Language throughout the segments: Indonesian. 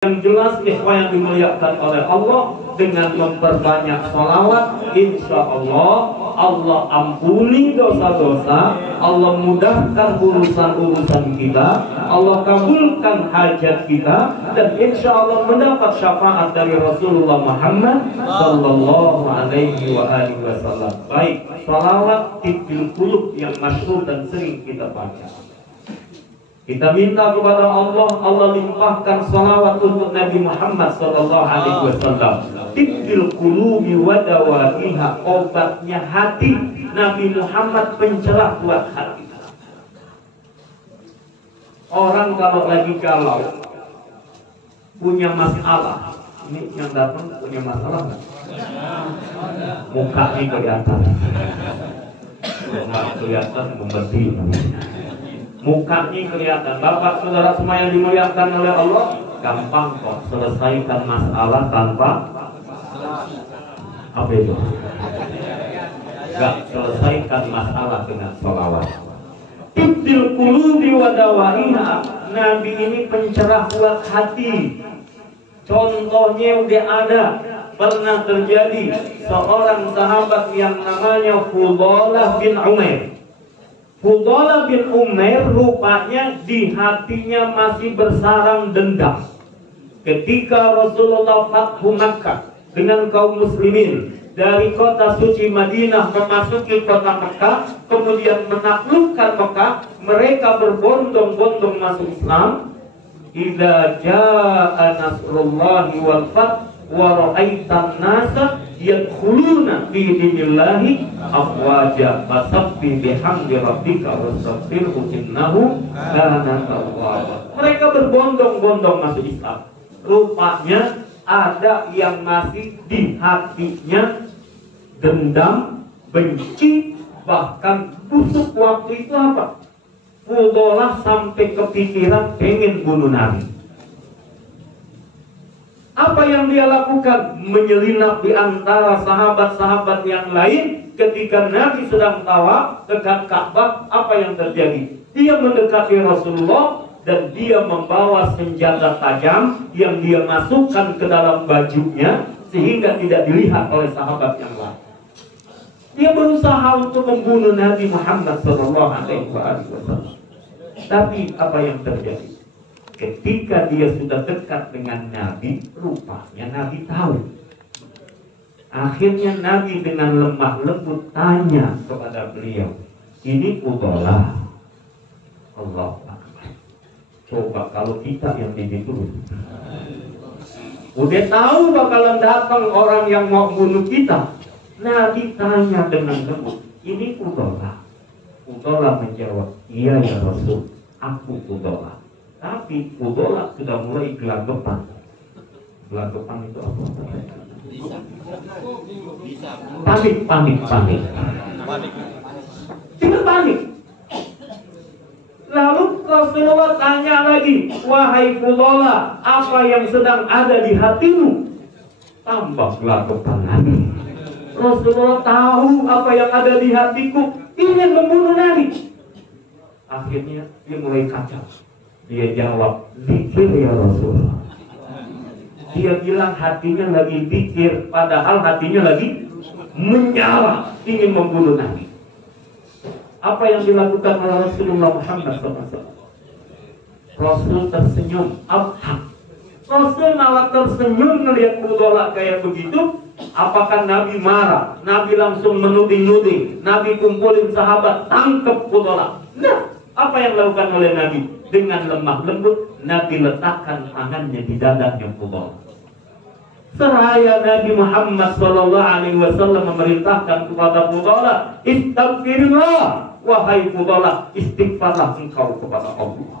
Yang jelas ikhwan yang dimuliakan oleh Allah, dengan memperbanyak sholawat, insya Allah Allah ampuni dosa-dosa, Allah mudahkan urusan-urusan kita, Allah kabulkan hajat kita, dan insya Allah mendapat syafaat dari Rasulullah Muhammad Sallallahu Alaihi Wasallam. Baik, sholawat tibbil qulub yang masyhur dan sering kita baca. Kita minta kepada Allah, Allah limpahkan salawat untuk Nabi Muhammad Sallallahu Alaihi Wasallam. Tibbil qulubi wa dawaiha, obatnya hati. Nabi Muhammad pencerah buat hati. Orang kalau lagi galau, punya masalah, ini yang datang punya masalah nggak? Mukanya kelihatan, nggak kelihatan membeti. Mukanya kelihatan. Bapak saudara semua yang dimuliakan oleh Allah, gampang kok selesaikan masalah tanpa apa itu? Gak selesaikan masalah dengan sholawat. Tibbil qulubi wa dawaiha, Nabi ini pencerah buat hati. Contohnya udah ada, pernah terjadi seorang sahabat yang namanya Fudalah bin Umair. Fudalah bin Umair rupanya di hatinya masih bersarang dendam. Ketika Rasulullah Fathu Makkah dengan kaum muslimin dari kota suci Madinah memasuki kota Mekah, kemudian menaklukkan Mekah, mereka berbondong-bondong masuk Islam. Idza jaa nasrullahi wal fath wa ra'aitan nasa yadkhuluna fi dinillahi afwaja fasabbih bihamdi rabbika wastaghfirhu innahu kana tawwaba. Mereka berbondong-bondong masuk Islam. Rupanya ada yang masih di hatinya dendam, benci, bahkan busuk. Waktu itu apa? Fudalah sampai kepikiran pengen bunuh Nabi. Apa yang dia lakukan? Menyelinap di antara sahabat-sahabat yang lain. Ketika Nabi sedang tawaf dekat Ka'bah, apa yang terjadi? Dia mendekati Rasulullah dan dia membawa senjata tajam yang dia masukkan ke dalam bajunya sehingga tidak dilihat oleh sahabat yang lain. Dia berusaha untuk membunuh Nabi Muhammad SAW. Tapi apa yang terjadi? Ketika dia sudah dekat dengan Nabi, rupanya Nabi tahu. Akhirnya Nabi dengan lemah lembut tanya kepada beliau, ini Fudalah. Allah Akbar. Coba kalau kita yang begitu, udah tahu bakalan datang orang yang mau bunuh kita. Nabi tanya dengan lembut, ini Fudalah. Fudalah menjawab, iya ya Rasul, aku Fudalah. Tapi Fudalah sudah mulai gelagapan. Gelagapan itu apa? Panik. Tidak panik. Lalu Rasulullah tanya lagi, wahai Fudalah, apa yang sedang ada di hatimu? Tambah gelagapan lagi. Rasulullah tahu apa yang ada di hatiku, ingin membunuh Nabi. Akhirnya dia mulai kacau. Dia jawab, zikir ya Rasulullah. Dia bilang hatinya lagi zikir, padahal hatinya lagi menyala, ingin membunuh Nabi. Apa yang dilakukan oleh Rasulullah Muhammad SAW? Rasul tersenyum, abhak. Rasul malah tersenyum melihat Fudalah kayak begitu. Apakah Nabi marah? Nabi langsung menuding-nuding. Nabi kumpulin sahabat, tangkap Fudalah. Nah, apa yang dilakukan oleh Nabi? Dengan lemah lembut, Nabi letakkan tangannya di dadanya Fudalah. Seraya Nabi Muhammad SAW memerintahkan kepada Fudalah, istighfirullah, wahai Fudalah, istighfarlah engkau kepada Allah.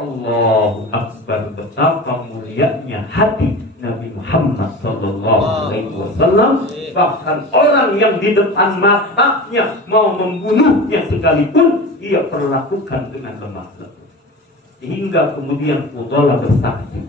Allahu Akbar, betapa mulianya hati Nabi Muhammad SAW. Bahkan orang yang di depan matanya mau membunuhnya sekalipun, ia perlakukan dengan lemah lembut. Hingga kemudian Fudalah bersaksi,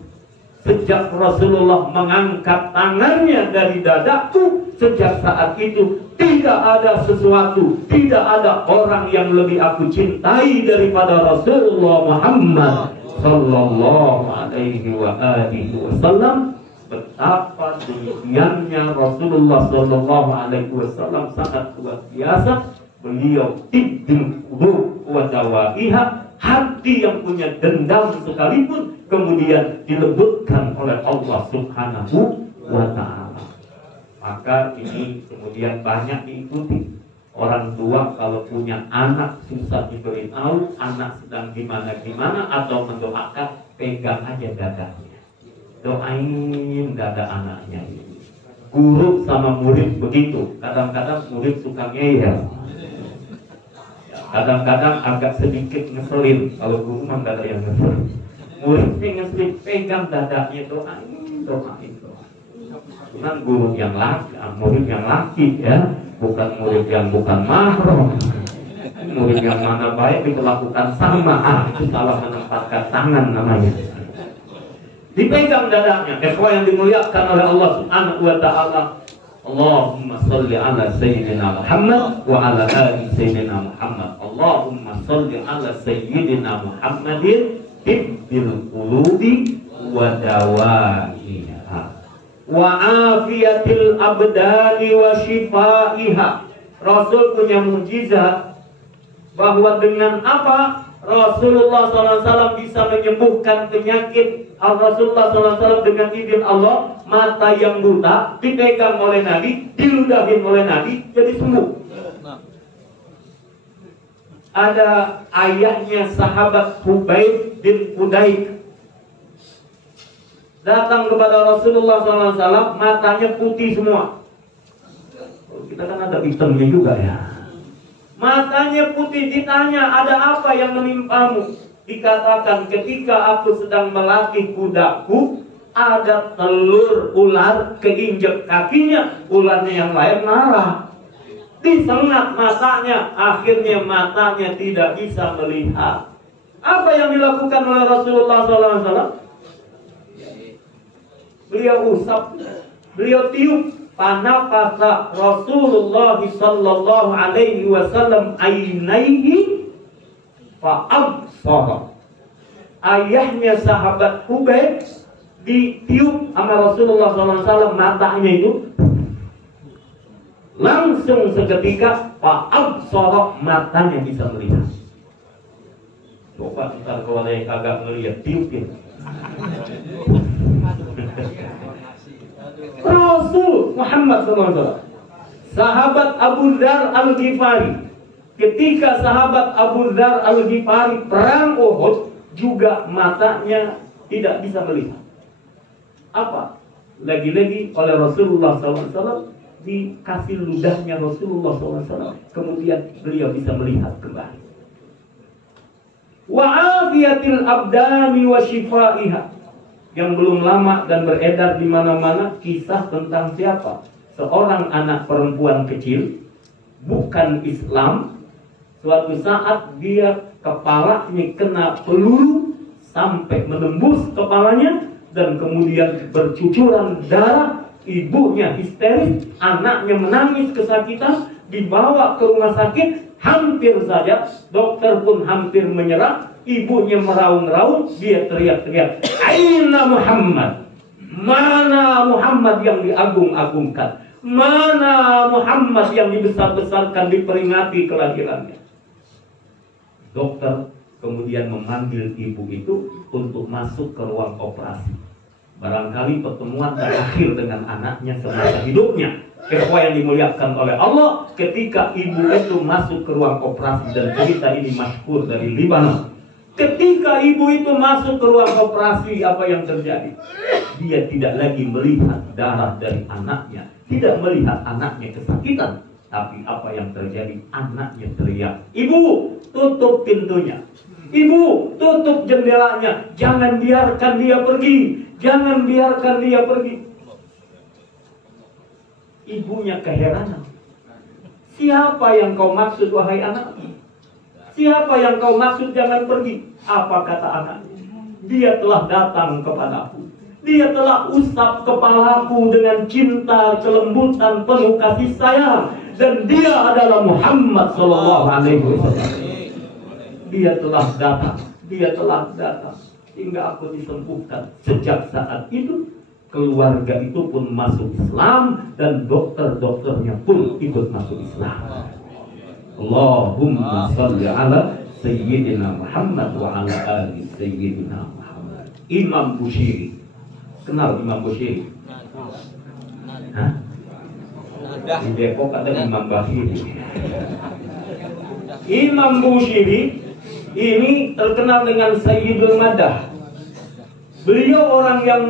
sejak Rasulullah mengangkat tangannya dari dadaku, sejak saat itu tidak ada sesuatu, tidak ada orang yang lebih aku cintai daripada Rasulullah Muhammad Sallallahu alaihi wa alihi wasallam, betapa demikiannya Rasulullah Sallallahu alaihi wasallam sangat luar biasa. Beliau tibbul qulub wa dawaiha, hati yang punya dendam sekalipun kemudian dilembutkan oleh Allah Subhanahu wa ta'ala. Maka ini kemudian banyak diikuti. Orang tua kalau punya anak susah diberitahu, anak sedang gimana-gimana atau mendoakan, pegang aja dadanya, doain dada anaknya. Guru sama murid begitu. Kadang-kadang murid suka ngeyel, kadang-kadang agak sedikit ngeselin. Kalau guru mah gak ada yang ngeselin, muridnya ngeselin, pegang dadanya, doain. Cuman guru yang laki, murid yang laki ya, bukan murid yang bukan mahram. Murid yang mana baik diperlakukan sama, itu salah menempatkan tangan namanya. Dipegang dadanya. Ikhwan yang dimuliakan oleh Allah Subhanahu wa ta'ala. Allahumma salli ala sayyidina Muhammad wa ala ali sayyidina Muhammad. Allahumma salli ala sayyidina Muhammadin tibbil qulubi wa dawaiha wa afiyatil abdani wa shifaiha. Rasul punya mukjizat bahwa dengan apa Rasulullah SAW bisa menyembuhkan penyakit. Rasulullah SAW dengan izin Allah, mata yang buta dipegang oleh Nabi, diludahin oleh Nabi, jadi sembuh. Ada ayahnya sahabat Hubayb bin Qudayk datang kepada Rasulullah SAW, matanya putih semua. Kita kan ada hitamnya juga ya. Matanya putih, ditanya ada apa yang menimpamu? Dikatakan ketika aku sedang melatih kudaku, ada telur ular keinjek kakinya, ularnya yang lain marah, disengat matanya, akhirnya matanya tidak bisa melihat. Apa yang dilakukan oleh Rasulullah SAW? Beliau usap, beliau tiup, panafasa Rasulullah sallallahu alaihi wasallam ainaihi fa'absara. Ayahnya sahabat Hubayb ditiup sama Rasulullah SAW, matanya itu langsung seketika fa'absara, matanya bisa melihat. Coba ntar kalau ada yang kagak ngelihat, tiupin. Rasul Muhammad SAW, sahabat Abu Dzar Al-Ghifari, ketika sahabat Abu Dzar Al-Ghifari perang Uhud juga matanya tidak bisa melihat. Apa? Lagi-lagi oleh Rasulullah SAW, dikasih ludahnya Rasulullah SAW, kemudian beliau bisa melihat kembali. Wa afiyatil abdani wa shifaiha. Yang belum lama dan beredar di mana-mana kisah tentang siapa? Seorang anak perempuan kecil, bukan Islam. Suatu saat dia kepalanya kena peluru sampai menembus kepalanya dan kemudian bercucuran darah. Ibunya histeris, anaknya menangis kesakitan, dibawa ke rumah sakit. Hampir saja dokter pun hampir menyerah. Ibunya meraung-raung, dia teriak-teriak, "Aina Muhammad? Mana Muhammad yang diagung-agungkan? Mana Muhammad yang dibesar-besarkan, diperingati kelahirannya?" Dokter kemudian memanggil ibu itu untuk masuk ke ruang operasi. Barangkali pertemuan terakhir dengan anaknya semasa hidupnya. Ikhwah yang dimuliakan oleh Allah, ketika ibu itu masuk ke ruang operasi, dan cerita ini masyhur dari Libanon. Ketika ibu itu masuk ke ruang operasi, apa yang terjadi? Dia tidak lagi melihat darah dari anaknya, tidak melihat anaknya kesakitan. Tapi apa yang terjadi? Anaknya teriak, "Ibu, tutup pintunya. Ibu, tutup jendelanya. Jangan biarkan dia pergi. Jangan biarkan dia pergi." Ibunya keheranan. "Siapa yang kau maksud, wahai anakku? Siapa yang kau maksud jangan pergi?" Apa kata anaknya? "Dia telah datang kepadaku. Dia telah usap kepalaku dengan cinta, kelembutan, penuh kasih sayang. Dan dia adalah Muhammad sallallahu alaihi wasallam. Dia telah datang. Dia telah datang." sehingga aku disembuhkan. Sejak saat itu keluarga itu pun masuk Islam dan dokter-dokternya pun ikut masuk Islam. Allahumma salli ala Sayyidina Muhammad wa ala ali Sayyidina Muhammad. Imam Bushiri, kenal Imam Bushiri? Hah? Di Depok ada Imam Bahiri. Imam Bushiri ini terkenal dengan Sayyidul Madah. Beliau orang yang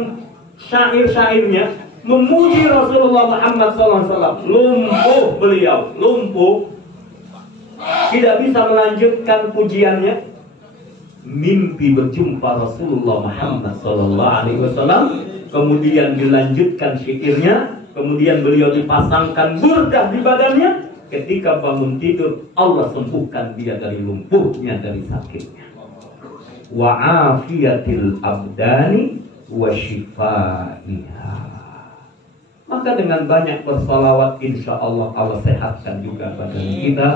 syair-syairnya memuji Rasulullah Muhammad SAW. Lumpuh beliau, lumpuh, tidak bisa melanjutkan pujiannya. Mimpi berjumpa Rasulullah Muhammad SAW, kemudian dilanjutkan syairnya, kemudian beliau dipasangkan burdah di badannya. Ketika bangun tidur, Allah sembuhkan dia dari lumpuhnya, dari sakitnya. Wa afiyatil abdani wa shifaiha. Maka dengan banyak bersalawat, insya Allah Allah sehatkan juga badan kita,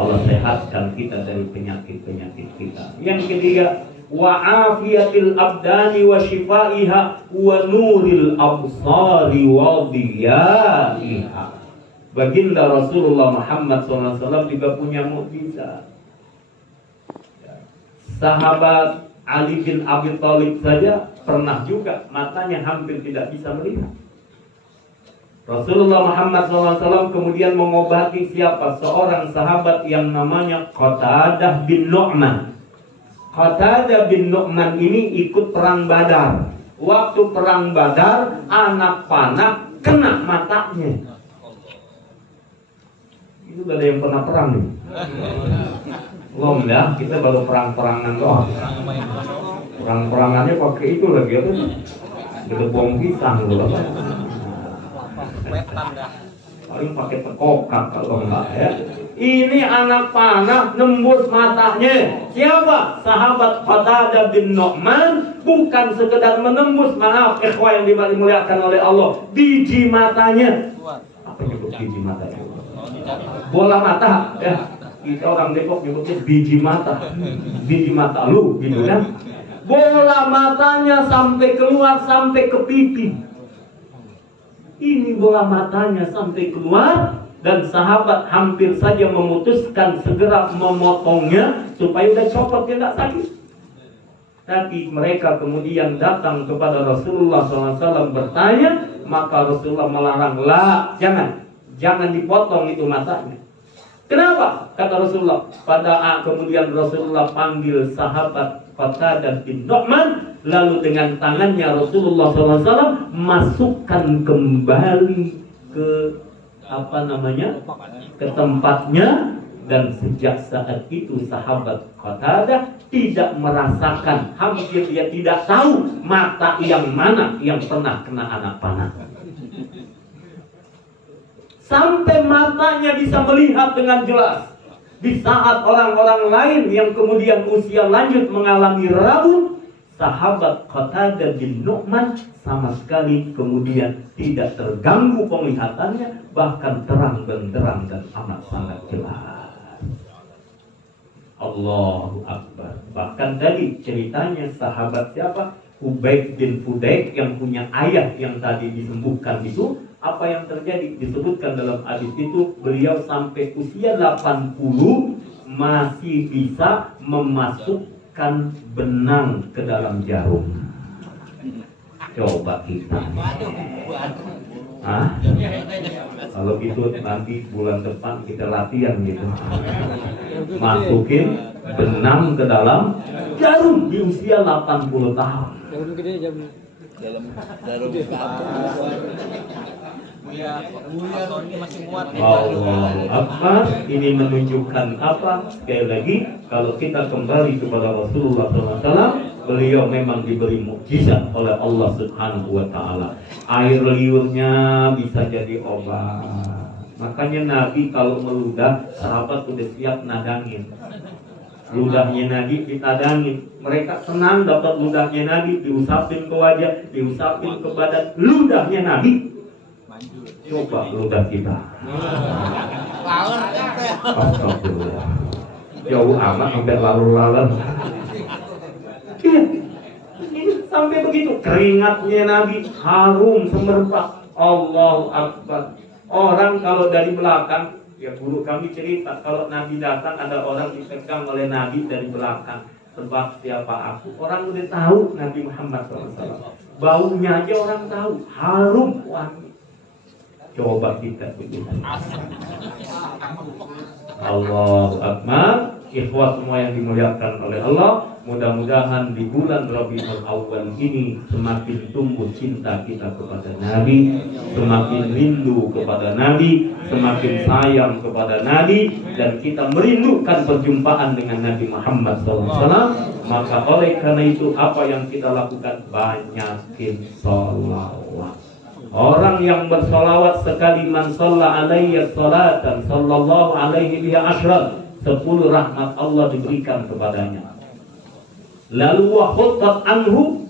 Allah sehatkan kita dari penyakit-penyakit kita. Yang ketiga, wa afiyatil abdani wa shifaiha wa nuril absari wa diyaiha. Baginda Rasulullah Muhammad SAW juga punya mukjizat. Sahabat Ali bin Abi Thalib saja pernah juga matanya hampir tidak bisa melihat. Rasulullah Muhammad SAW kemudian mengobati siapa? Seorang sahabat yang namanya Qatadah bin Nu'man. Qatadah bin Nu'man ini ikut perang Badar. Waktu perang Badar, anak panah kena matanya. Itu gak ada yang pernah perang nih. Belum ya, kita baru perang-perangan doang. Perang-perangannya pakai itu lagi apa sih? Gede bom pisang gitu. Paling pakai tekokak kalau enggak ya. Ini anak panah nembus matanya. Siapa? Sahabat Qatadah bin Nu'man. Bukan sekedar menembus, maaf ikhwah yang dimuliakan oleh Allah, biji matanya. Apa nyebut biji matanya? Bola mata ya. Kita orang Depok nyebutnya biji mata. Biji mata lu gitu kan. Bola matanya sampai keluar, sampai ke pipi. Ini bola matanya sampai keluar, dan sahabat hampir saja memutuskan segera memotongnya supaya udah copot, dia tidak sakit. Tapi mereka kemudian datang kepada Rasulullah SAW bertanya, maka Rasulullah melarang, lah, jangan dipotong itu matanya. Kenapa? Kata Rasulullah. Kemudian Rasulullah panggil sahabat Qatadah bin Nu'man, lalu dengan tangannya Rasulullah SAW masukkan kembali ke ke tempatnya, dan sejak saat itu sahabat Qatadah tidak merasakan, hampir dia tidak tahu mata yang mana yang pernah kena anak panah. Sampai matanya bisa melihat dengan jelas. Di saat orang-orang lain yang kemudian usia lanjut mengalami rabun, sahabat Qatadah bin Nu'man sama sekali kemudian tidak terganggu penglihatannya, bahkan terang benderang dan amat sangat jelas. Allahu Akbar. Bahkan tadi ceritanya sahabat siapa? Ubaid bin Fudaik yang punya ayah yang tadi disembuhkan itu. Apa yang terjadi? Disebutkan dalam hadis itu, beliau sampai usia 80 masih bisa memasukkan benang ke dalam jarum. Coba kita. Kalau gitu nanti bulan depan kita latihan gitu. Masukin benang ke dalam jarum di usia 80 tahun. Dalam Allahu Akbar. Ini menunjukkan apa? Sekali lagi, kalau kita kembali kepada Rasulullah SAW, beliau memang diberi mukjizat oleh Allah Subhanahu wa Ta'ala. Air liurnya bisa jadi obat. Makanya Nabi kalau meludah, sahabat udah siap nadangin. Ludahnya Nabi ditadangin. Mereka senang dapat ludahnya Nabi, diusapin ke wajah, diusapin ke badan. Ludahnya Nabi. Coba ludah kita. Astagfirullah. Jauh amat sampai lalu-lalu. Sampai begitu keringatnya Nabi harum semerbak. Allahu Akbar. Orang kalau dari belakang, ya guru kami cerita, kalau Nabi datang ada orang dipegang oleh Nabi dari belakang. Sebab siapa aku? Orang udah tahu Nabi Muhammad SAW. Baunya aja orang tahu, harum wangi. Coba kita begitu. Allahu Akbar. Ikhwah semua yang dimuliakan oleh Allah, mudah-mudahan di bulan Rabiul Awwal ini semakin tumbuh cinta kita kepada Nabi, semakin rindu kepada Nabi, semakin sayang kepada Nabi, dan kita merindukan perjumpaan dengan Nabi Muhammad SAW. Maka oleh karena itu apa yang kita lakukan? Banyakin sholawat. Orang yang bersolawat sekali, man shalla alayya sholatan sallallahu alaihi biha asyran, 10 rahmat Allah diberikan kepadanya. Lalu wa khuttat anhu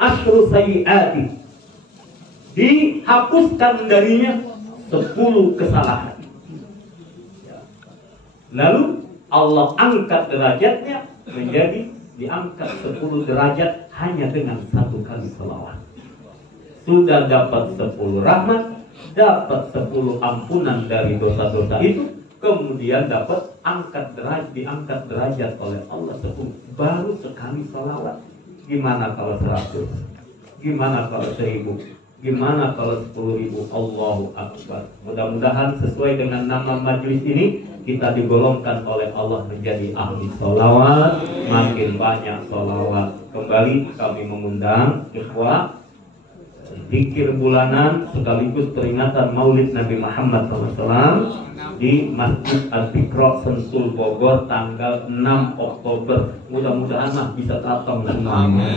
asyru sayyiati, dihapuskan darinya 10 kesalahan. Lalu Allah angkat derajatnya menjadi diangkat 10 derajat hanya dengan 1 kali selawat. Sudah dapat 10 rahmat, dapat 10 ampunan dari dosa-dosa itu, kemudian dapat diangkat derajat oleh Allah 10. Baru sekali salawat. Gimana kalau 100? Gimana kalau 1000? Gimana kalau 10.000? Allahu Akbar. Mudah-mudahan sesuai dengan nama majlis ini, kita digolongkan oleh Allah menjadi ahli salawat. Makin banyak salawat. Kembali kami mengundang ikhwah zikir bulanan sekaligus peringatan Maulid Nabi Muhammad SAW di Masjid Al-Fikra Sentul Bogor tanggal 6 Oktober. Mudah-mudahan bisa datang semuanya.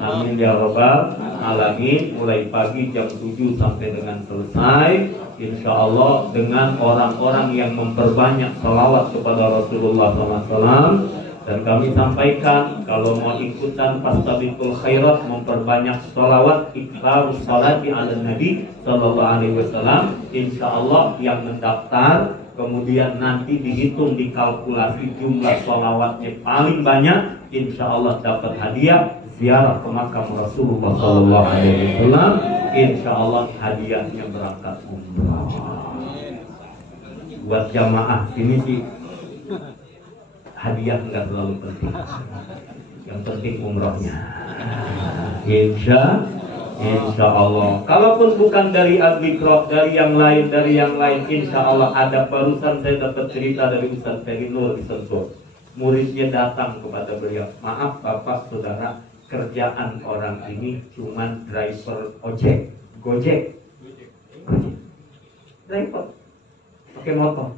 Amin ya rabbal alamin. Mulai pagi jam 7 sampai dengan selesai, insya Allah dengan orang-orang yang memperbanyak salawat kepada Rasulullah SAW. Dan kami sampaikan kalau mau ikutan fastabiqul khairat, memperbanyak sholawat, ikrar sholati ala Nabi sallallahu alaihi wasallam, insya Allah yang mendaftar kemudian nanti dihitung, dikalkulasi jumlah sholawatnya paling banyak, insya Allah dapat hadiah ziarah ke makam Rasulullah sallallahu alaihi wasallam. Insya Allah hadiahnya berangkat umrah. Buat jamaah sini sih hadiah nggak terlalu penting, yang penting umrohnya. Insya Allah. Kalaupun bukan dari Al-Fikra, dari yang lain, insya Allah ada. Barusan saya dapat cerita dari Ustaz Ferry Nur di Sentul. Muridnya datang kepada beliau, maaf Bapak Saudara, kerjaan orang ini cuman driver ojek, gojek, driver, pakai motor,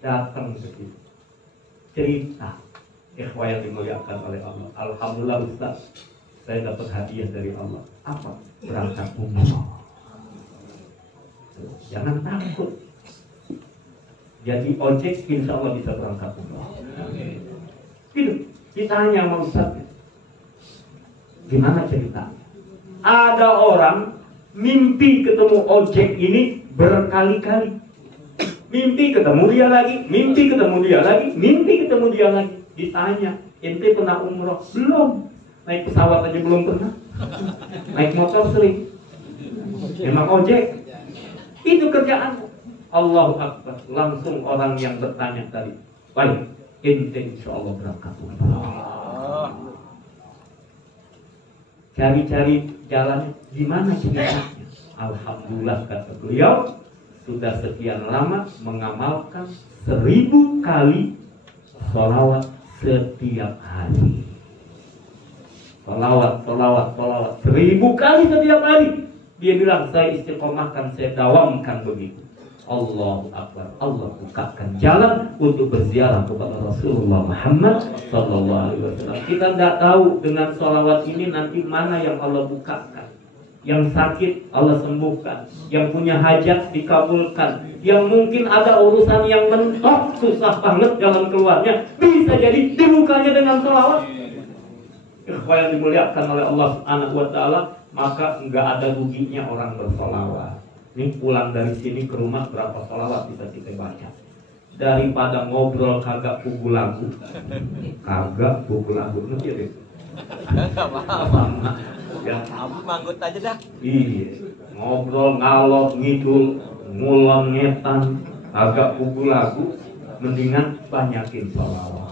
datang ke situ. Cerita, ikhwah yang dimuliakan oleh Allah. Alhamdulillah Ustaz, saya dapat hadiah dari Allah. Apa? Berangkat umroh. Jangan takut. Jadi ojek insya Allah bisa berangkat umroh. Gitu. Ditanya sama Ustaz, gimana cerita? Ada orang mimpi ketemu ojek ini berkali-kali. Mimpi ketemu dia lagi, mimpi ketemu dia lagi, mimpi ketemu dia lagi. Ditanya, ente pernah umroh? Belum. Naik pesawat aja belum pernah. Naik motor sering. Emang ojek. Itu kerjaan. Allahu Akbar. Langsung orang yang bertanya tadi, baik, ente insya Allah berangkat umroh. Cari-cari jalan, gimana ceritanya? Alhamdulillah kata beliau, sudah sekian lama mengamalkan 1000 kali sholawat setiap hari. Sholawat 1000 kali setiap hari. Dia bilang, saya istiqomahkan, saya dawamkan begitu. Allahu Akbar. Allah bukakan jalan untuk berziarah kepada Rasulullah Muhammad sallallahu alaihi wasallam. Kita tidak tahu dengan sholawat ini nanti mana yang Allah bukakan. Yang sakit Allah sembuhkan, yang punya hajat dikabulkan, yang mungkin ada urusan yang mentok susah banget jalan keluarnya, bisa jadi dibukanya dengan sholawat. Ikhwah yang dimuliakan oleh Allah Subhanahu wa Ta'ala, maka nggak ada ruginya orang bersolawat. Ini pulang dari sini ke rumah berapa sholawat bisa kita baca? Daripada ngobrol kagak pukul lagu, ngerti ya? Enggak paham. Ya, Manggut aja dah. iya, ngobrol ngalor ngidul, ngulon ngetan, agak pukul lagu, mendingan banyakin sholawat.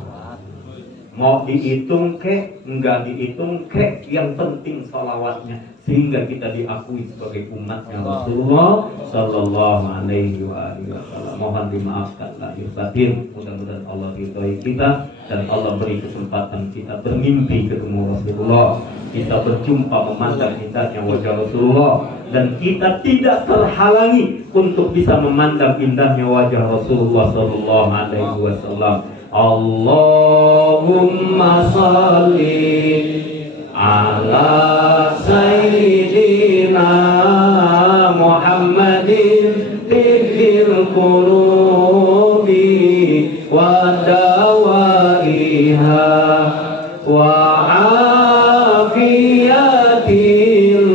Mau dihitung kek, enggak dihitung kek, yang penting sholawatnya, sehingga kita diakui sebagai umatnya Rasulullah Sallallahu Alaihi Wasallam. Mohon dimaafkan lahir batin. Mudah-mudahan Allah ridhoi kita dan Allah beri kesempatan kita bermimpi ketemu Rasulullah, kita berjumpa memandang indahnya wajah Rasulullah, dan kita tidak terhalangi untuk bisa memandang indahnya wajah Rasulullah Sallallahu Alaihi Wasallam. Allahumma salli ala sayyidina Muhammadin tibbil qulubi wa dawaiha wa afiyatil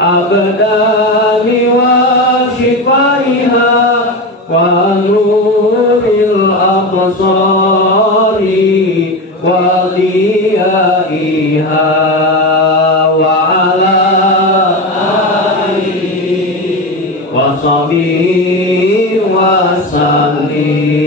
abdani wa shifaiha wa nuril absari wa diyaiha wa ala alihi wa sahbihi wa sallim.